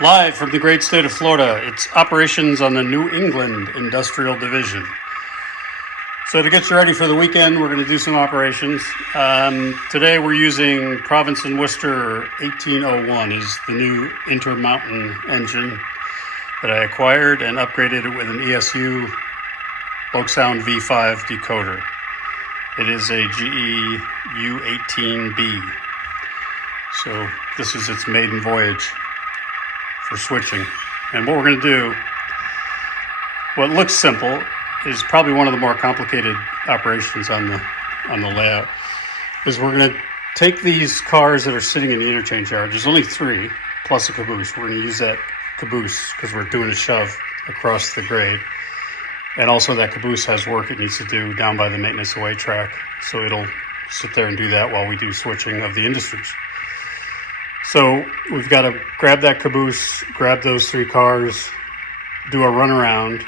Live from the great state of Florida, it's operations on the New England Industrial Division. So to get you ready for the weekend, we're going to do some operations. Today we're using Province and Worcester 1801 is the new Intermountain engine that I acquired and upgraded it with an ESU Lokesound V5 decoder. It is a GE U18B. So this is its maiden voyage for switching. And what we're going to do, what looks simple, is probably one of the more complicated operations on the layout, is we're going to take these cars that are sitting in the interchange yard. There's only 3 plus a caboose. We're going to use that caboose because we're doing a shove across the grade. And also that caboose has work it needs to do down by the maintenance away track. So it'll sit there and do that while we do switching of the industries. So we've got to grab that caboose, grab those 3 cars, do a runaround,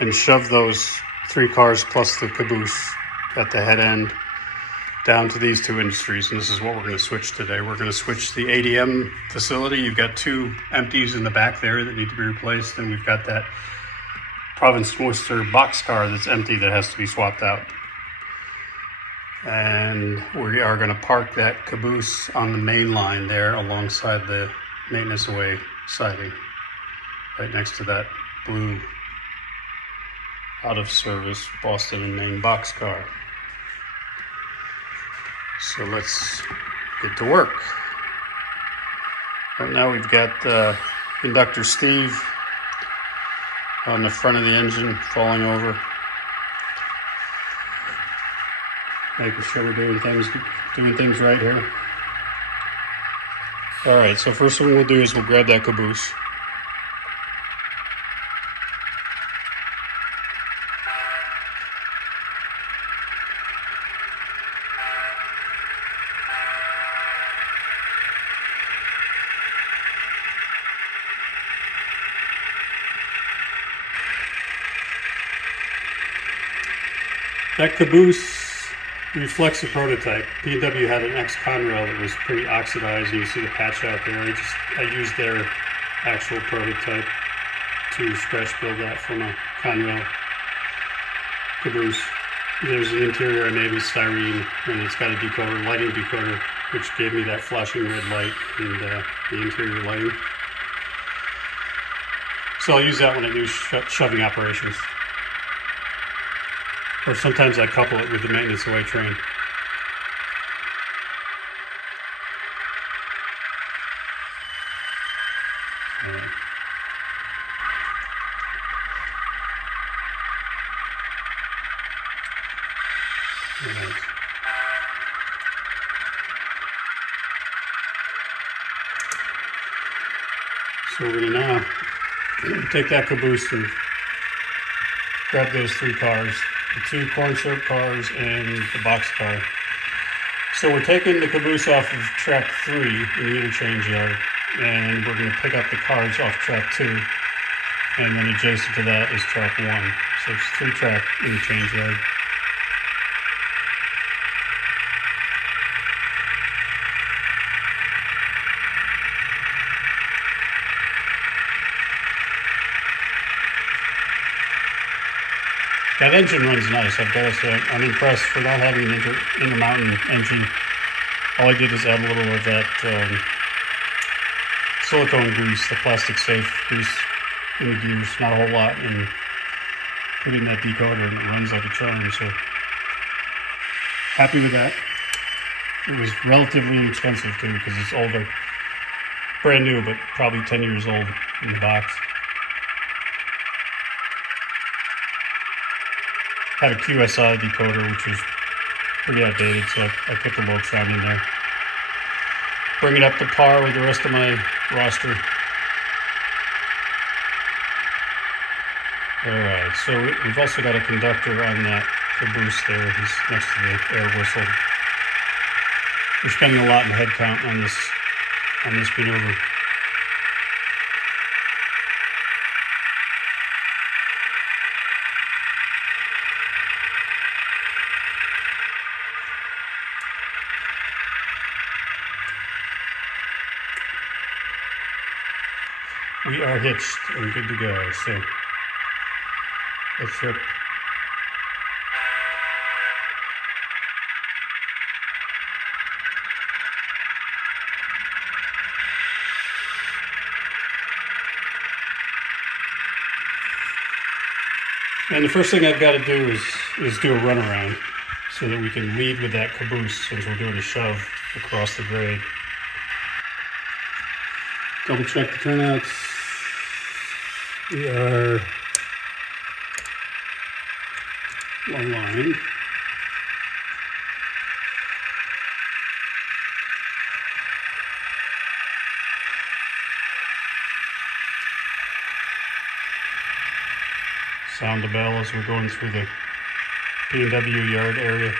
and shove those 3 cars plus the caboose at the head end down to these 2 industries. And this is what we're going to switch today. We're going to switch the ADM facility. You've got 2 empties in the back there that need to be replaced. And we've got that Province Worcester boxcar that's empty that has to be swapped out. And we are going to park that caboose on the main line there alongside the maintenance away siding, right next to that blue out of service Boston and Maine boxcar. So let's get to work. Right now we've got conductor Steve on the front of the engine falling over, making sure we're doing things right here. All right, so first thing we'll do is we'll grab that caboose. That caboose reflects a prototype. P&W had an ex-Conrail that was pretty oxidized, and you see the patch out there. I used their actual prototype to scratch build that from a Conrail caboose. There's an interior I made with styrene, and it's got a decoder, lighting decoder, which gave me that flashing red light and the interior lighting. So I'll use that when I do shoving operations. Or sometimes I couple it with the maintenance away train. All right. So we're going to now take that caboose and grab those 3 cars. The 2 corn syrup cars and the box car. So we're taking the caboose off of track 3 in the interchange yard, and we're going to pick up the cars off track 2, and then adjacent to that is track 1. So it's 3-track interchange yard. That engine runs nice, I've got to say. I'm impressed for not having an Intermountain engine. All I did is add a little of that silicone grease, the plastic safe grease in the gears, not a whole lot, and put in that decoder and it runs like a charm, so happy with that. It was relatively inexpensive too because it's older. Brand new, but probably 10 years old in the box. Had a QSI decoder, which was pretty outdated, so I put the Lokesound in there. Bring it up to par with the rest of my roster. Alright, so we've also got a conductor on that caboose there. He's next to the air whistle. We're spending a lot in head count on this maneuver. we are hitched and good to go. So let's rip. And the first thing I've got to do is do a runaround so that we can lead with that caboose since we're doing a shove across the grade. Double check the turnouts. We are aligned. Sound the bell as we're going through the P&W yard area.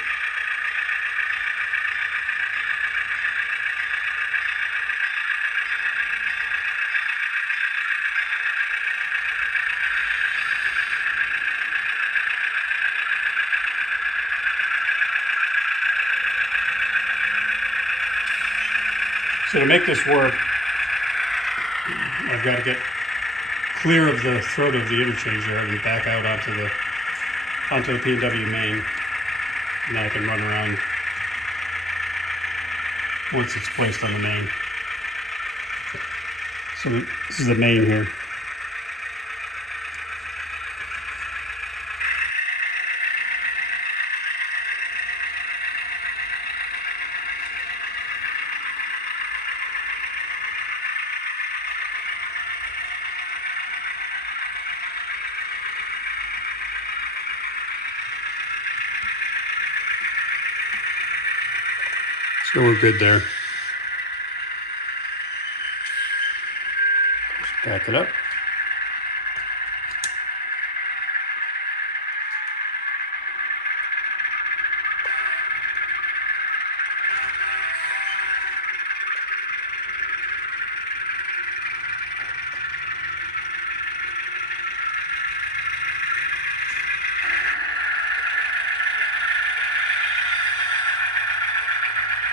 So to make this work, I've got to get clear of the throat of the interchange yard and back out onto the P&W main. And then I can run around once it's placed on the main. So this is the main here. So we're good there. Just back it up.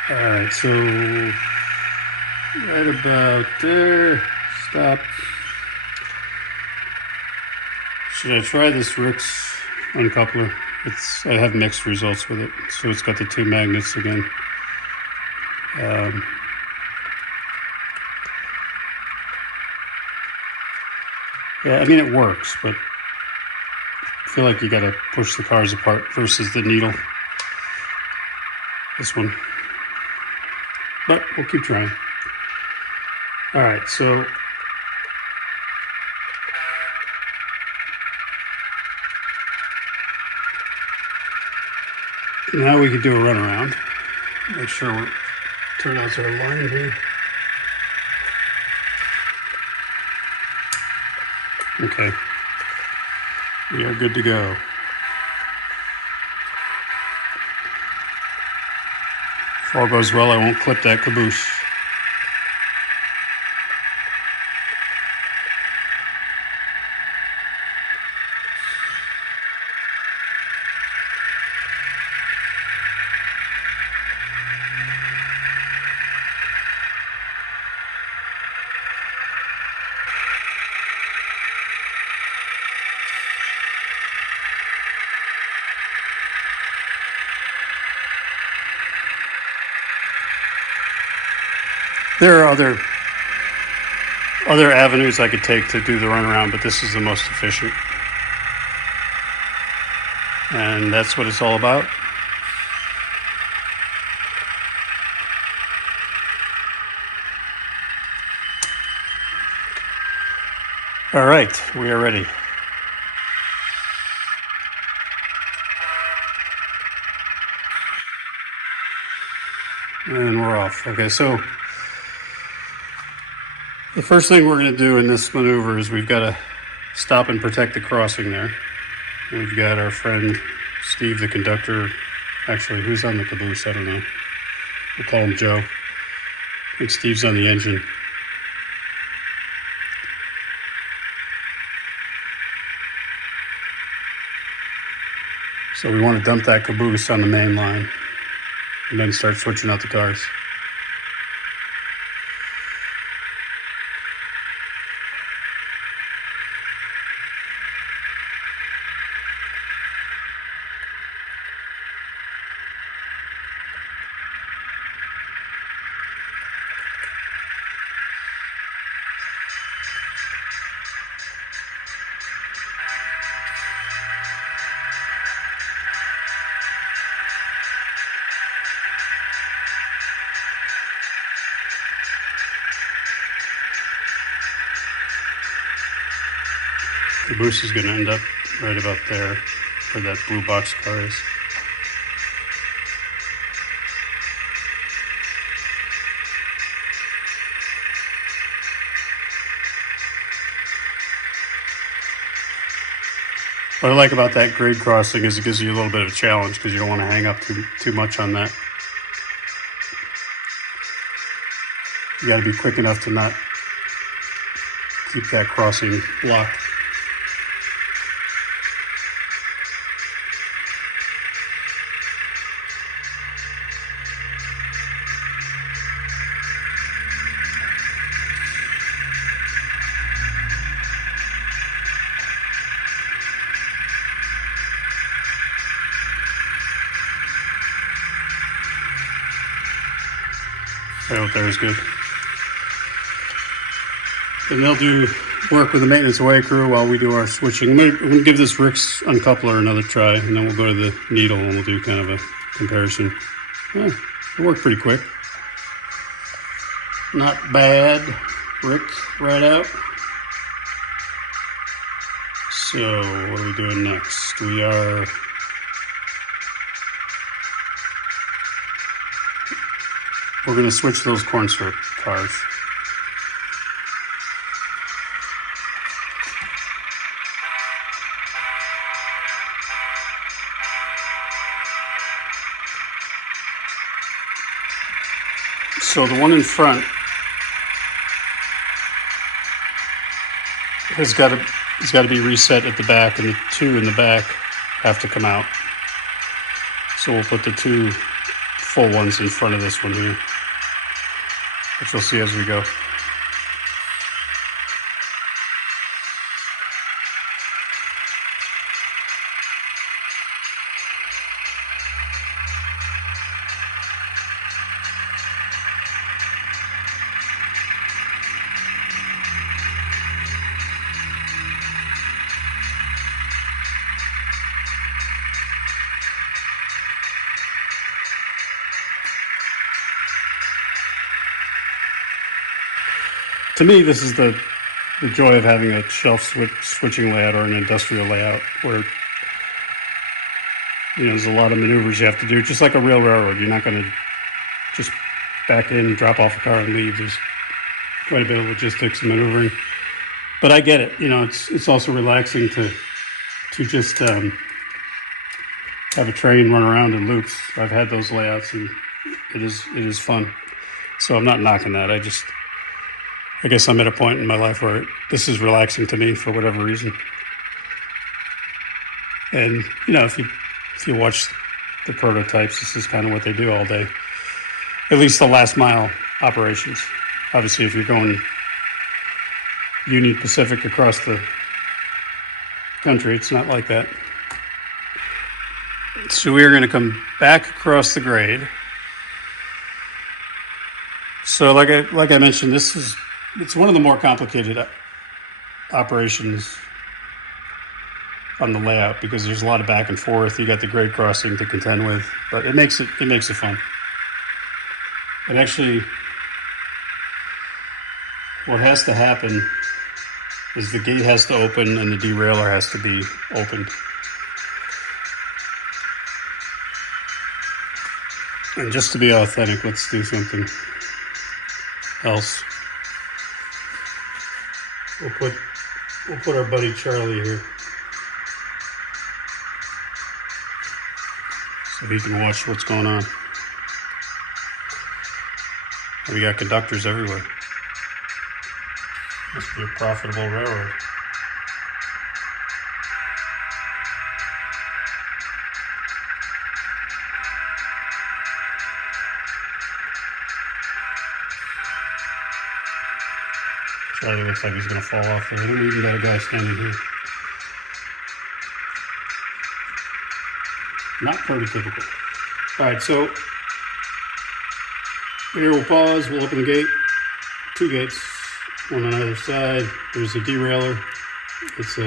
All right, so right about there, stop. Should I try this Rix uncoupler? I have mixed results with it. So it's got the two magnets again. Yeah, I mean it works, but I feel like you gotta push the cars apart versus the needle. This one. But we'll keep trying. All right, so now we can do a runaround. Make sure our turnouts are aligned here. Okay, we are good to go. If all goes well, I won't clip that caboose. There are other avenues I could take to do the runaround, but this is the most efficient. And that's what it's all about. All right, we are ready. And we're off. Okay, so the first thing we're going to do in this maneuver is we've got to stop and protect the crossing there. We've got our friend Steve, the conductor. Actually, who's on the caboose? I don't know. We'll call him Joe. I think Steve's on the engine. So we want to dump that caboose on the main line and then start switching out the cars. Caboose is going to end up right about there where that blue box car is. What I like about that grade crossing is it gives you a little bit of a challenge because you don't want to hang up too much on that. You got to be quick enough to not keep that crossing locked. I hope that was good. And they'll do work with the maintenance away crew while we do our switching. I'm going to give this Rix uncoupler another try, and then we'll go to the needle and we'll do kind of a comparison. It worked pretty quick. Not bad. Rick right out. So what are we doing next? We're going to switch those corn syrup cars. So the one in front has got to be reset at the back, and the two in the back have to come out. So we'll put the two full ones in front of this one here, which you'll see as we go. To me, this is the joy of having a shelf switching layout or an industrial layout where, there's a lot of maneuvers you have to do, just like a real railroad. You're not going to just back in, drop off a car, and leave. There's quite a bit of logistics and maneuvering. But I get it. It's also relaxing to just have a train run around in loops. I've had those layouts, and it is fun. So I'm not knocking that. I guess I'm at a point in my life where this is relaxing to me for whatever reason. And, if you watch the prototypes, this is kind of what they do all day. At least the last mile operations. Obviously, if you're going Union Pacific across the country, it's not like that. So we are going to come back across the grade. So like I mentioned, it's one of the more complicated operations on the layout because there's a lot of back and forth. You got the grade crossing to contend with, but it makes it fun. And actually, what has to happen is the gate has to open and the derailleur has to be opened. And just to be authentic, let's do something else. We'll put our buddy Charlie here so he can watch what's going on. We got conductors everywhere. Must be a profitable railroad. Charlie looks like he's going to fall off there. We even got a guy standing here. Not prototypical. All right, so here we'll pause. We'll open the gate. Two gates, one on either side. There's a derailleur. It's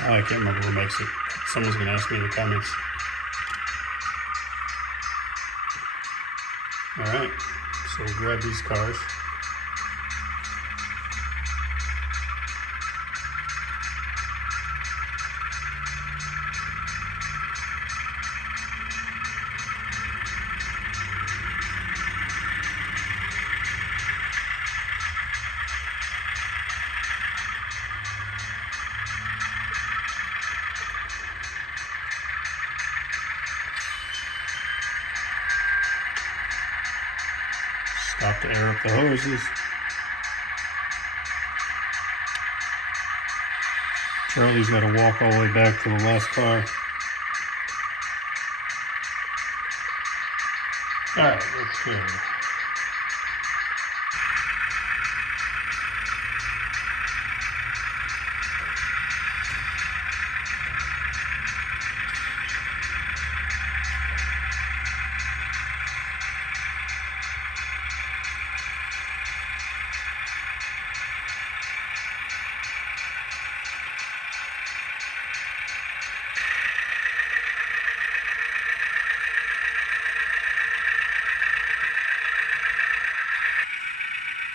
I can't remember who makes it. Someone's going to ask me in the comments. All right. So we'll grab these cars. stop to air up the hoses. Charlie's got to walk all the way back to the last car. Alright, let's go.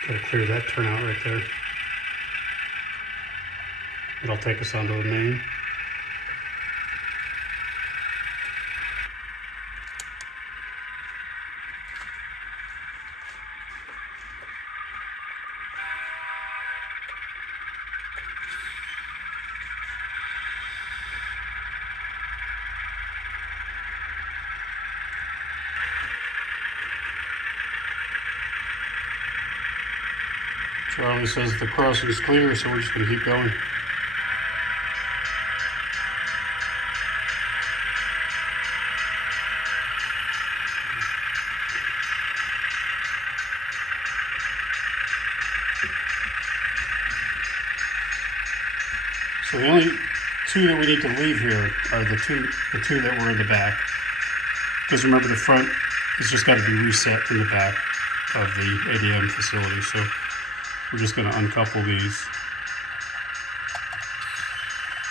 Gotta clear that turnout right there. It'll take us onto the main. Charlie says the crossing is clear, so we're just going to keep going. So the only two that we need to leave here are the two that were in the back. Because remember, the front has just got to be reset in the back of the ADM facility. So we're just going to uncouple these.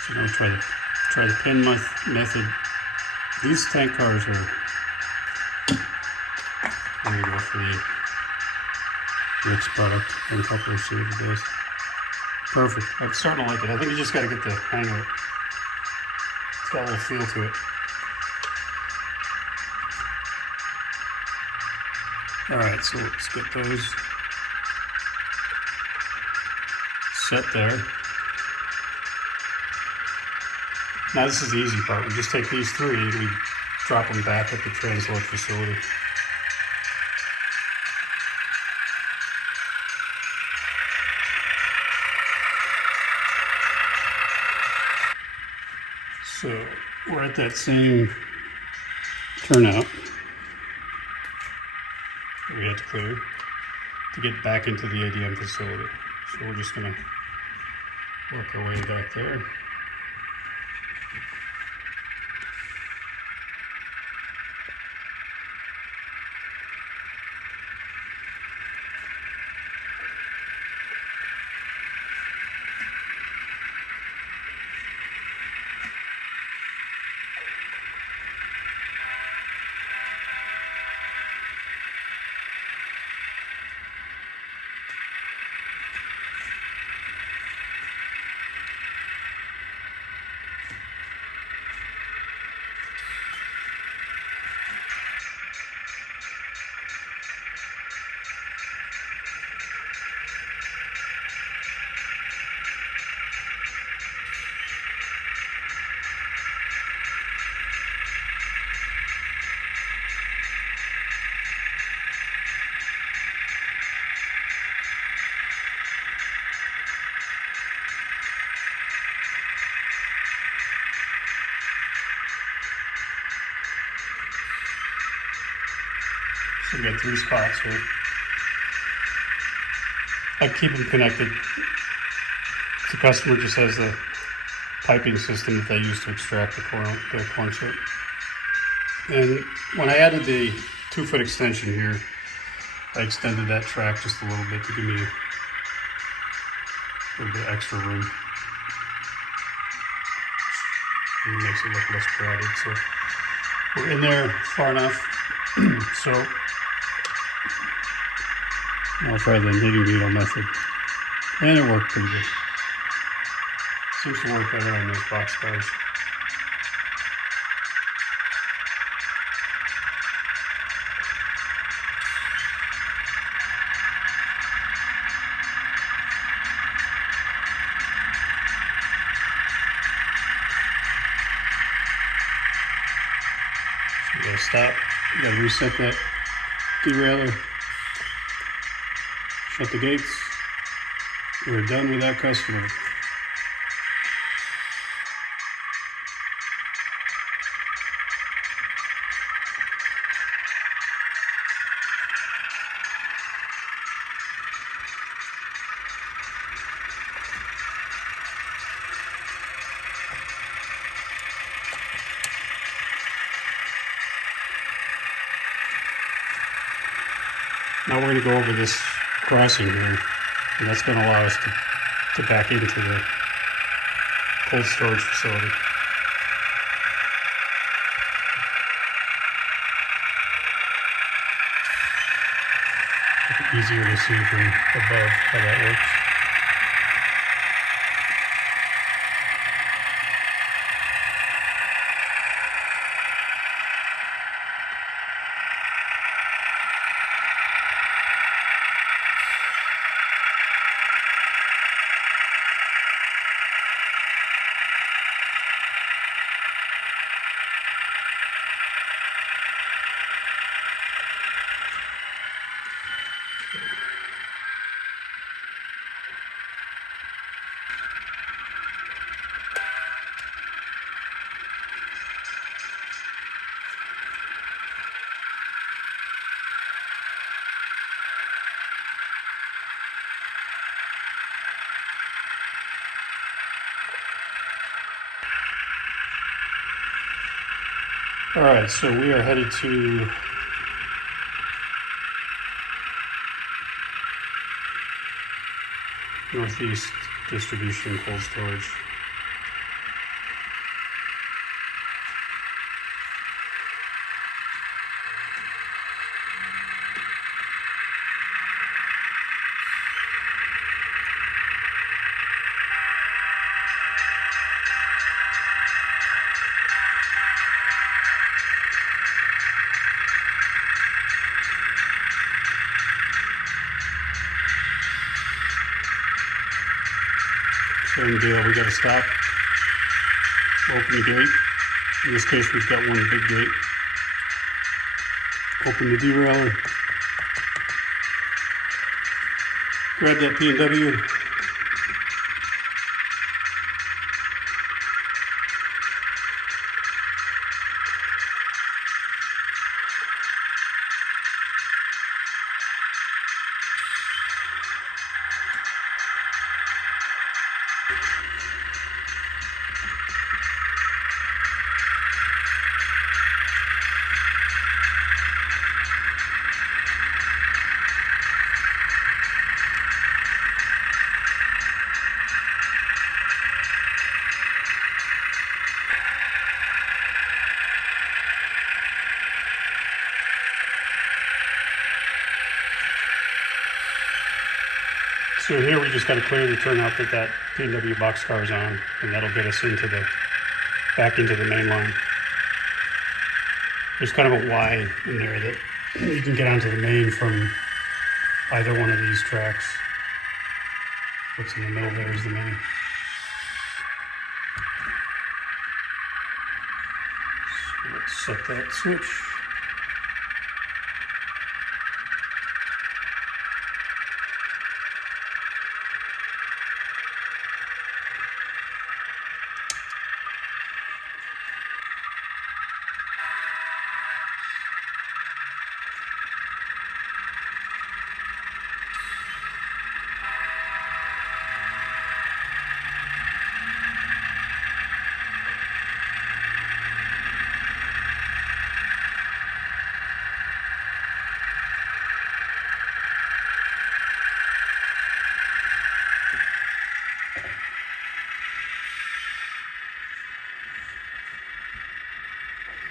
So I'm going to try the pin method. These tank cars are, I'm going to go for the Rick's product uncoupler, see what it does. Perfect. I'm starting to like it. I think you just got to get the hang of it. It's got a little feel to it. Alright, so let's get those set there. Now this is the easy part. We just take these three and we drop them back at the transload facility. So we're at that same turnout that we had to clear to get back into the ADM facility. So we're just going to work our way back there. So we got 3 spots here. I keep them connected. The customer just has the piping system that they use to extract the corn chip. And when I added the 2-foot extension here, I extended that track just a little bit to give me a little bit of extra room. It makes it look less crowded. So we're in there far enough. So I'll try the knitting needle method. And it worked pretty good. Seems to work better on those box cars. So you gotta stop, you gotta reset that derailleur. Shut the gates. We're done with that customer. Now we're going to go over this crossing here, and that's going to allow us to back into the cold storage facility. Easier to see from above how that works. All right, so we are headed to Northeast Distribution Cold Storage. Same deal, we got to stop, open the gate. In this case, we've got one big gate. Open the derailer, grab that P&W, so here we just got to clear the turnout that P&W boxcar is on, and that'll get us back into the main line. There's kind of a Y in there that you can get onto the main from either one of these tracks. What's in the middle there is the main. So let's set that switch.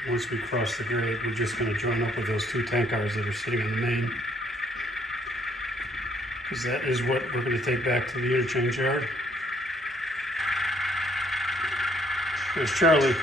Once we cross the grade, we're just going to join up with those two tank cars that are sitting on the main, because that is what we're going to take back to the interchange yard. There's Charlie.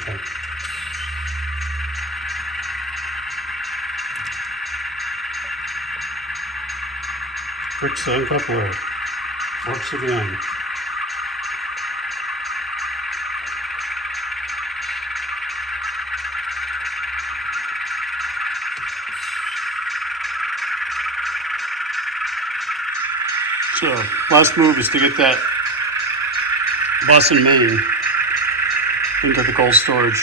Okay. Bricks uncoupler. Works again. So, last move is to get that bus and main into the cold storage.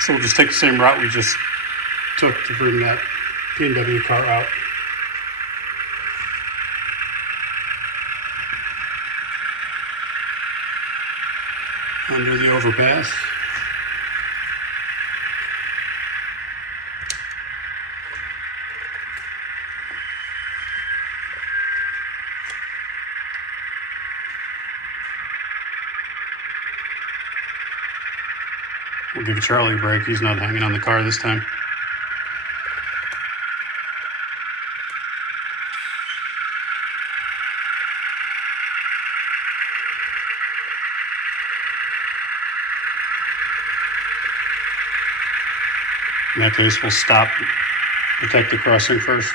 So we'll just take the same route we just took to bring that P&W car out. Under the overpass. We'll give Charlie a break. He's not hanging on the car this time. In that case, we'll stop, protect the crossing first.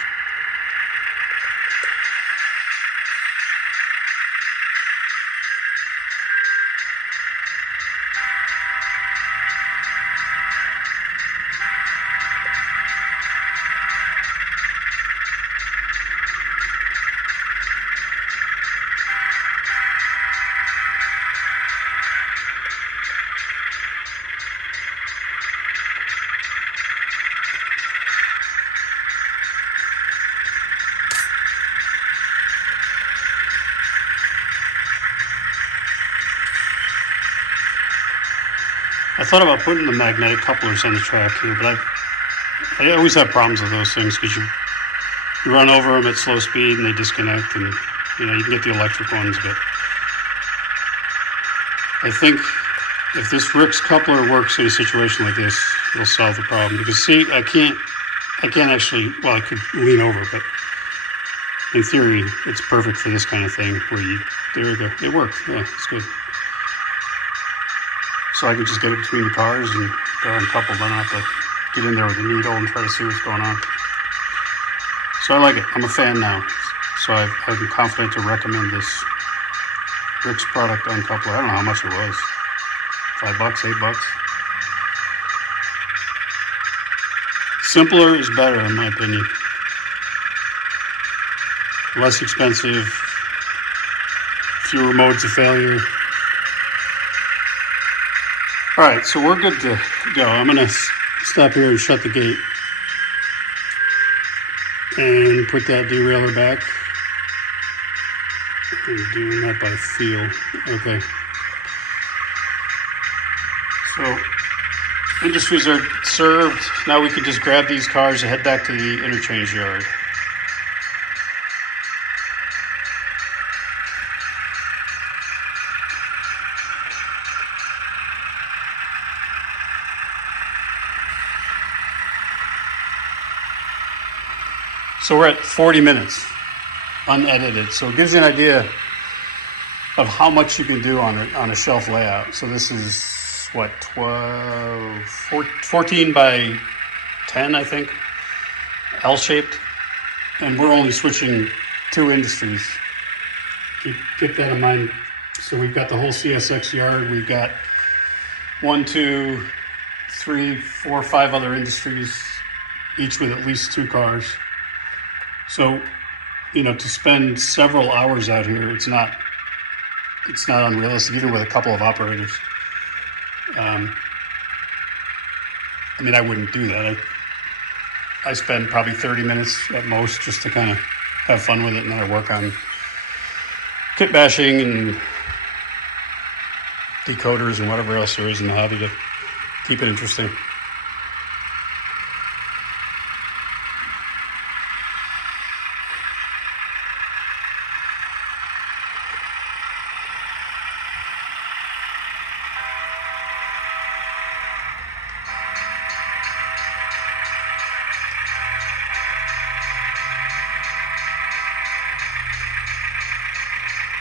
I thought about putting the magnetic couplers on the track here, but I always have problems with those things because you run over them at slow speed and they disconnect, and you can get the electric ones, but I think if this Rix coupler works in a situation like this, it'll solve the problem. Because see, I can't actually, well, I could lean over, but in theory, it's perfect for this kind of thing where there we go, it worked, yeah, it's good. So I can just get it between the cars and they're uncoupled. I don't have to get in there with a needle and try to see what's going on. So I like it. I'm a fan now. So I'm confident to recommend this Rix product uncoupler. I don't know how much it was. $5, $8. Simpler is better in my opinion. Less expensive, fewer modes of failure. All right, so we're good to go. I'm gonna stop here and shut the gate and put that derailleur back. I'm doing that by feel. Okay. So industries are served. Now we can just grab these cars and head back to the interchange yard. So we're at 40 minutes, unedited. So it gives you an idea of how much you can do on a shelf layout. So this is what, 14 by 10, I think, L-shaped. And we're only switching 2 industries. Keep that in mind. So we've got the whole CSX yard. We've got 1, 2, 3, 4, 5 other industries, each with at least 2 cars. So, to spend several hours out here, it's not unrealistic, even with a couple of operators. I wouldn't do that. I spend probably 30 minutes at most just to kind of have fun with it, and then I work on kit bashing and decoders and whatever else there is in the hobby to keep it interesting.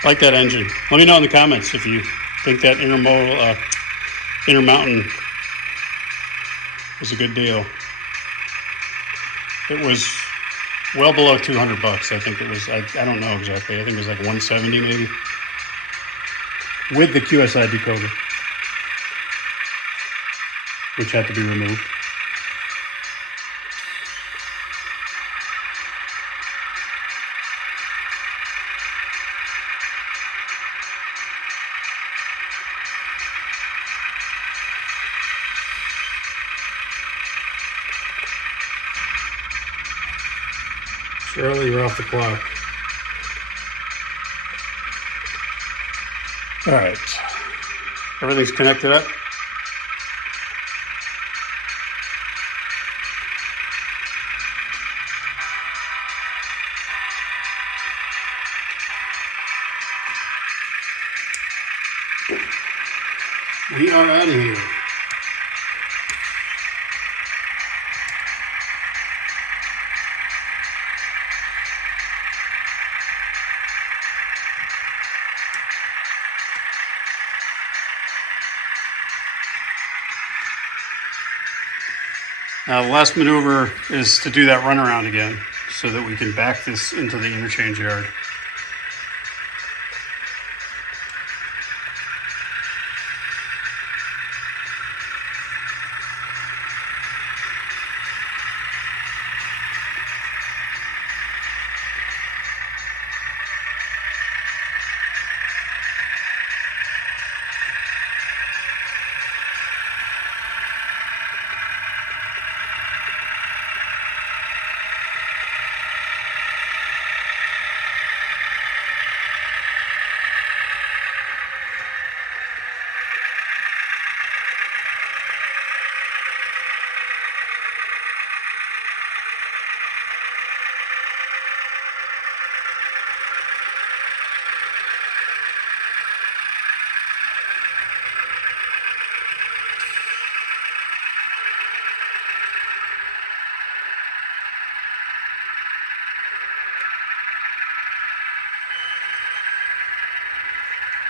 Like that engine. Let me know in the comments if you think that intermodal Intermountain was a good deal. It was well below 200 bucks. I think it was, I don't know exactly. I think it was like 170 maybe with the QSI decoder, which had to be removed. Shirley, you're off the clock. All right. Everything's connected up. We are out of here. Now, the last maneuver is to do that runaround again so that we can back this into the interchange yard.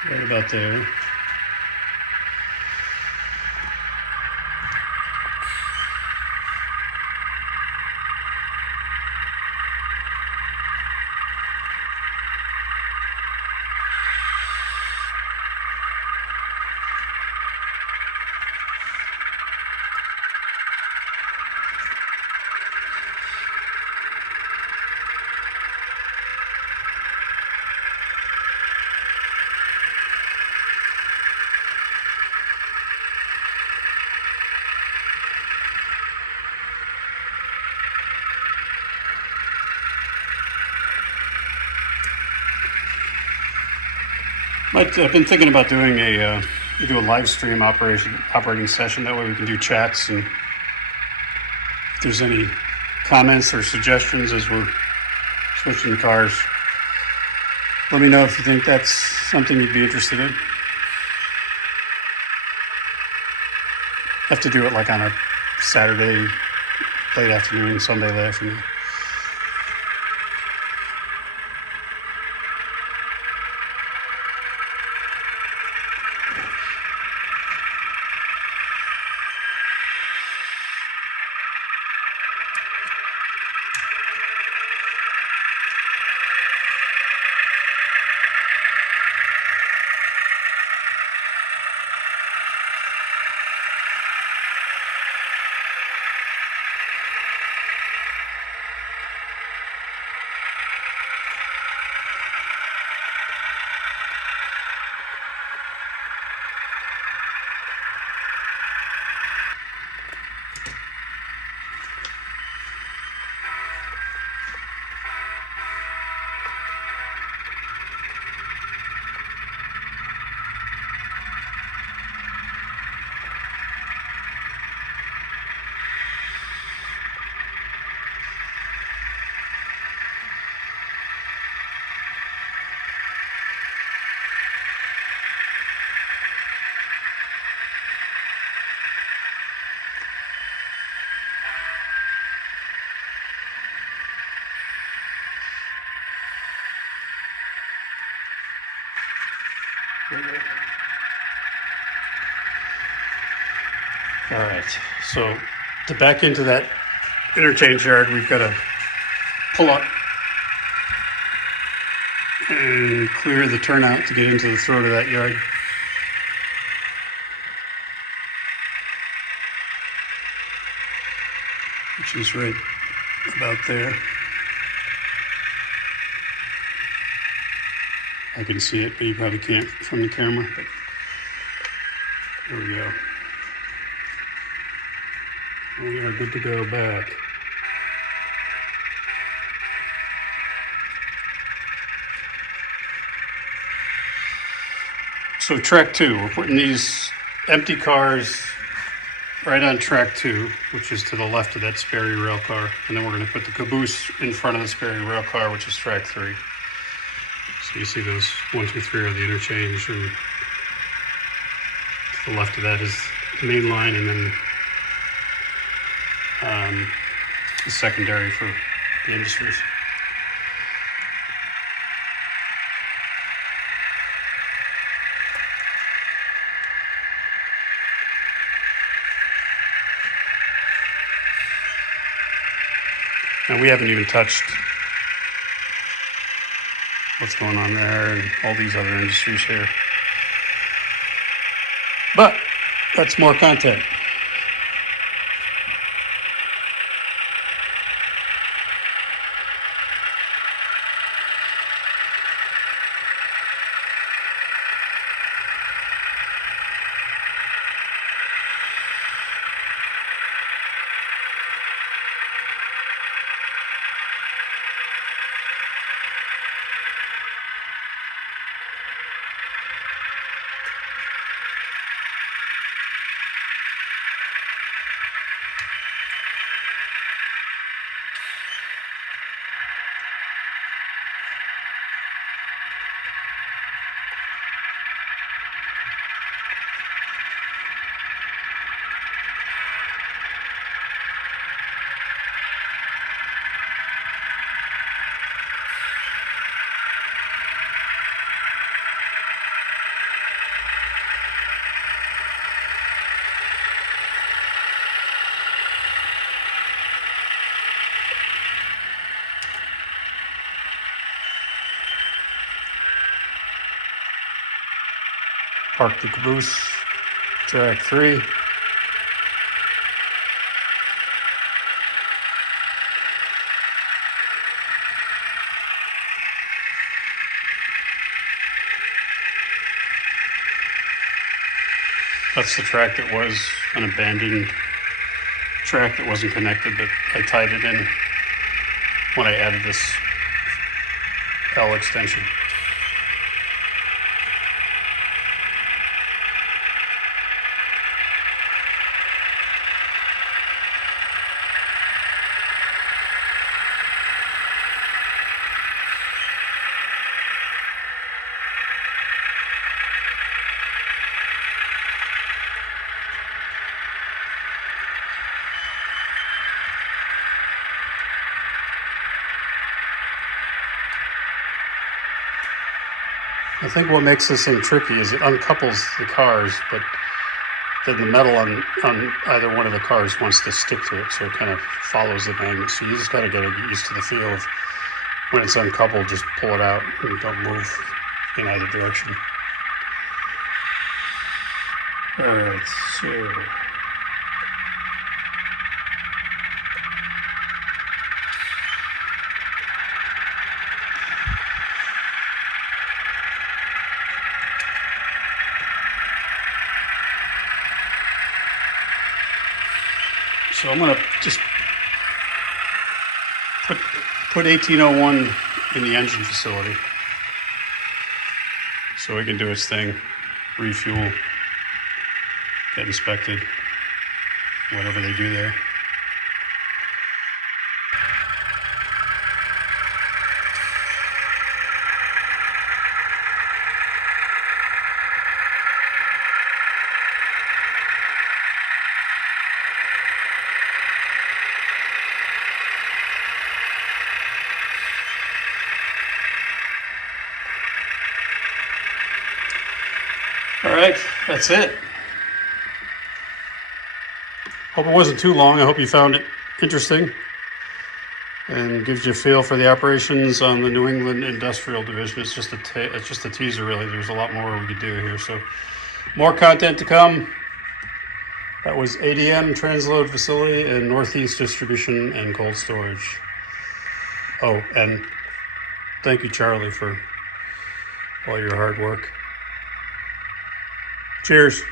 Right about there. I've been thinking about doing do a live stream operating session. That way we can do chats, and if there's any comments or suggestions as we're switching the cars, let me know if you think that's something you'd be interested in. Have to do it like on a Saturday late afternoon, Sunday late afternoon. All right, so to back into that interchange yard, we've got to pull up and clear the turnout to get into the throat of that yard. Which is right about there. I can see it, but you probably can't from the camera. But there we go. We are good to go back. So track 2, we're putting these empty cars right on track 2, which is to the left of that Sperry rail car. And then we're going to put the caboose in front of the Sperry rail car, which is track 3. So you see those 1, 2, 3 are the interchange, and to the left of that is the main line, and then the secondary for the industries. And we haven't even touched what's going on there and all these other industries here. But that's more content. Park the caboose, track 3. That's the track that was an abandoned track that wasn't connected, but I tied it in when I added this L extension. I think what makes this thing tricky is it uncouples the cars, but then the metal on either one of the cars wants to stick to it, so it kind of follows the magnet. So you just got to get used to the feel of when it's uncoupled, just pull it out and don't move in either direction. All right, so I'm going to just put 1801 in the engine facility so it can do its thing, refuel, get inspected, whatever they do there. All right, that's it. Hope it wasn't too long. I hope you found it interesting and gives you a feel for the operations on the New England Industrial Division. It's just a teaser, really. There's a lot more we could do here. So more content to come. That was ADM Transload Facility and Northeast Distribution and Cold Storage. Oh, and thank you, Charlie, for all your hard work. Cheers.